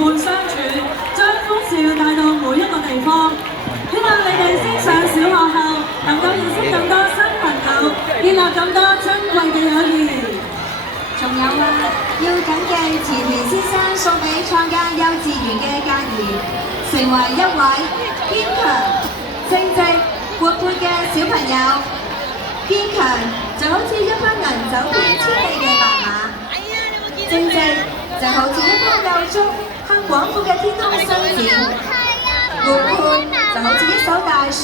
伴相處，將歡笑帶到每一個地方。希望你哋升上小學後，能夠認識更多新朋友，建立更多珍貴嘅友誼。仲有啊，要謹記池田先生送俾創價幼稚園嘅格言，成為一位堅強、正直、活潑嘅小朋友。堅強就好似一匹能走遍千里嘅白馬，正直就好似一棵幼竹向廣闊嘅天空伸展，活潑就好似一艘大船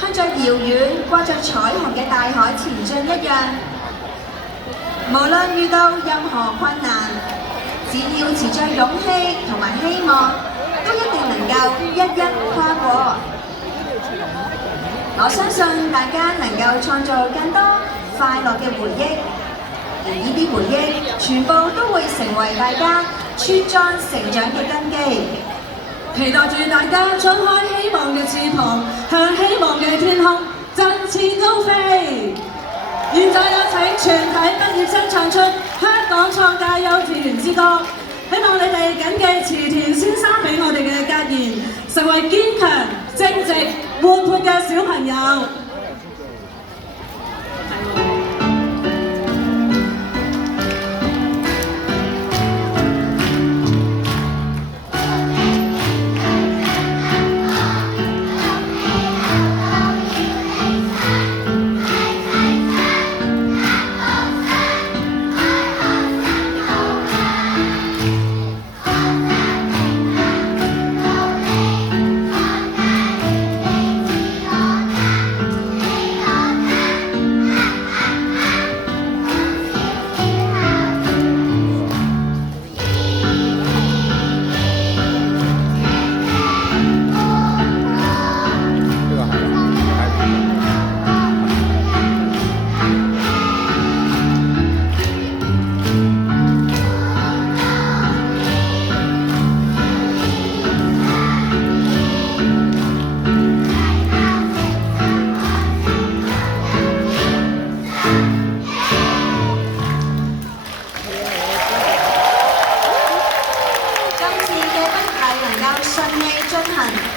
向着遙遠掛着彩虹嘅大海前進一樣。無論遇到任何困難，只要持着勇氣同埋希望，都一定能夠一一跨過。我相信大家能夠創造更多快樂嘅回憶，而呢啲回憶全部都會成為大家茁壯成長嘅根基。期待住大家張開希望嘅翅膀，向希望嘅天空振翅高飛。現在有請全體畢業生唱出香港創價幼稚園之歌。希望你哋謹記池田先生俾我哋嘅格言，成為堅強、正直、活潑嘅小朋友。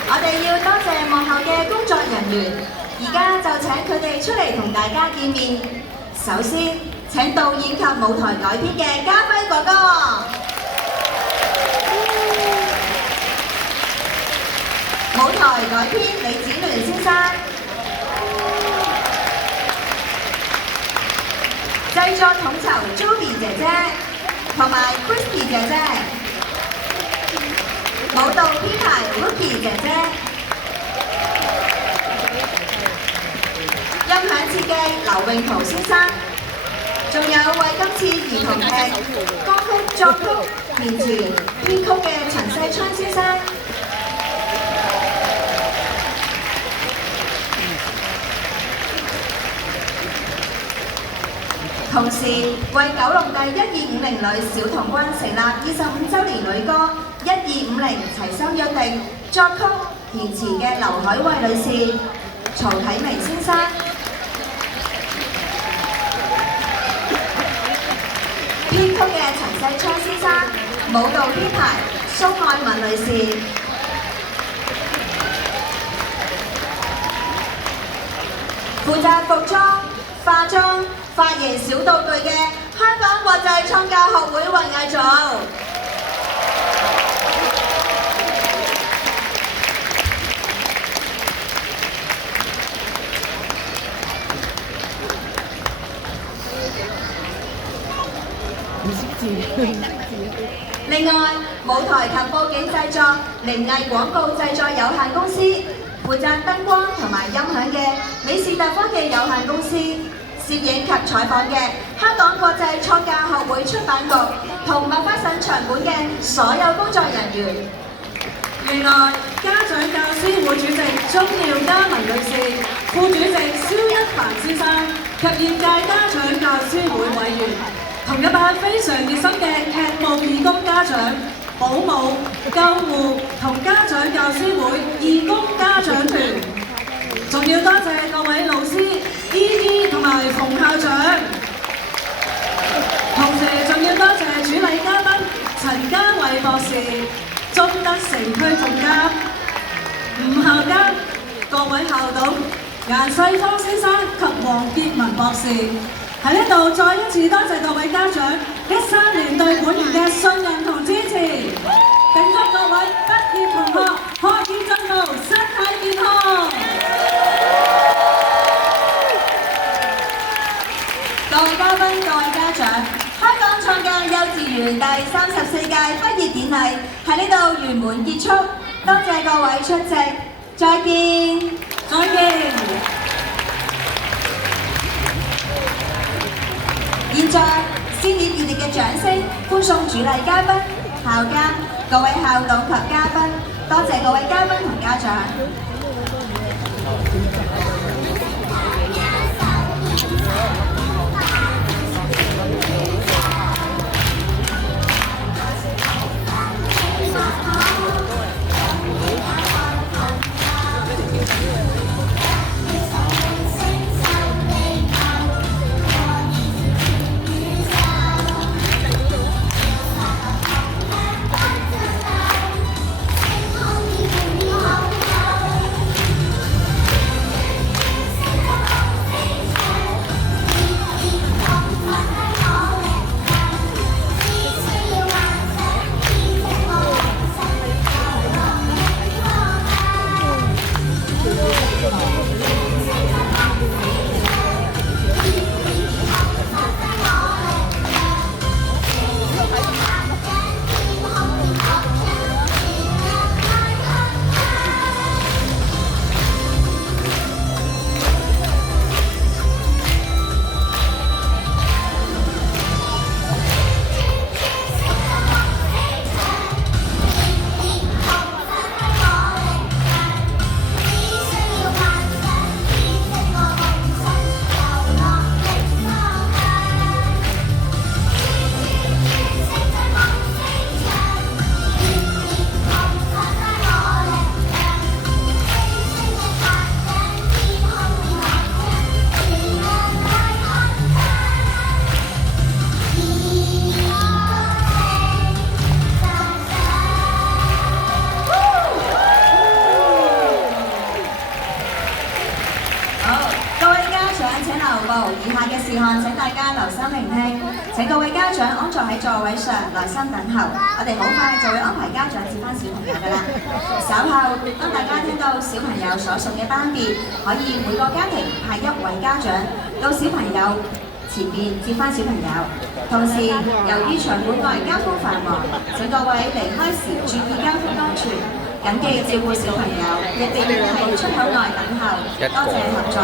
我哋要多謝幕後嘅工作人員，而家就請佢哋出嚟同大家見面。首先請導演及舞台改編嘅家輝哥哥，舞台改編李子聯先生，製作統籌 Judy 姐姐同埋 Christy 姐姐。舞蹈編排 Ruby 姐姐，音響設計劉永圖先生，仲有為今次兒童劇歌曲作曲、填詞、編曲嘅陳世昌先生。同時為九龍第1250女小童軍成立25週年女歌1250齊心約定，作曲填詞嘅劉海慧女士、曹啟明先生，編曲嘅陳世昌先生，舞蹈編排蘇愛文女士。負責服裝、化妝、髮型小道具嘅香港國際創價學會文藝組。另外，舞台及佈景製作靈藝廣告製作有限公司，負責燈光同埋音響嘅美士特科技有限公司，攝影及採訪嘅香港國際創價學會出版局同麥花臣場館嘅所有工作人員。另外，家長教師會主席鍾耀嘉文女士、副主席蕭一凡先生及現屆家長教師會委員，同一班非常熱心嘅劇務義工家長、保姆、救護同家長教師會義工家長團，仲要多謝各位老師、姨同埋馮校長，同時仲要多謝主禮嘉賓陳家偉博士。鍾德成區總監、吳校監、各位校董、顏世芳先生及黃傑文博士，喺呢度再一次多謝各位家長13年對本園嘅信任同支持，並祝各位畢業同學學業進步，身體健康。各位嘉賓、各位家長，香港創價幼稚園第34屆畢業典禮喺呢度圓滿結束，多謝各位出席，再見，再見。現在先以熱烈嘅掌聲歡送主禮嘉賓、校監、各位校董及嘉賓，多謝各位嘉賓同家長。以下嘅事項請大家留心聆聽，請各位家長安坐喺座位上，耐心等候。我哋好快就會安排家長接返小朋友㗎啦。稍後當大家聽到小朋友所屬嘅班別，可以每個家庭派1位家長到小朋友前面接返小朋友。同時，由於場館內交通繁忙，請各位離開時注意交通安全，緊記照顧小朋友，一定要喺出口內等候。多謝合作。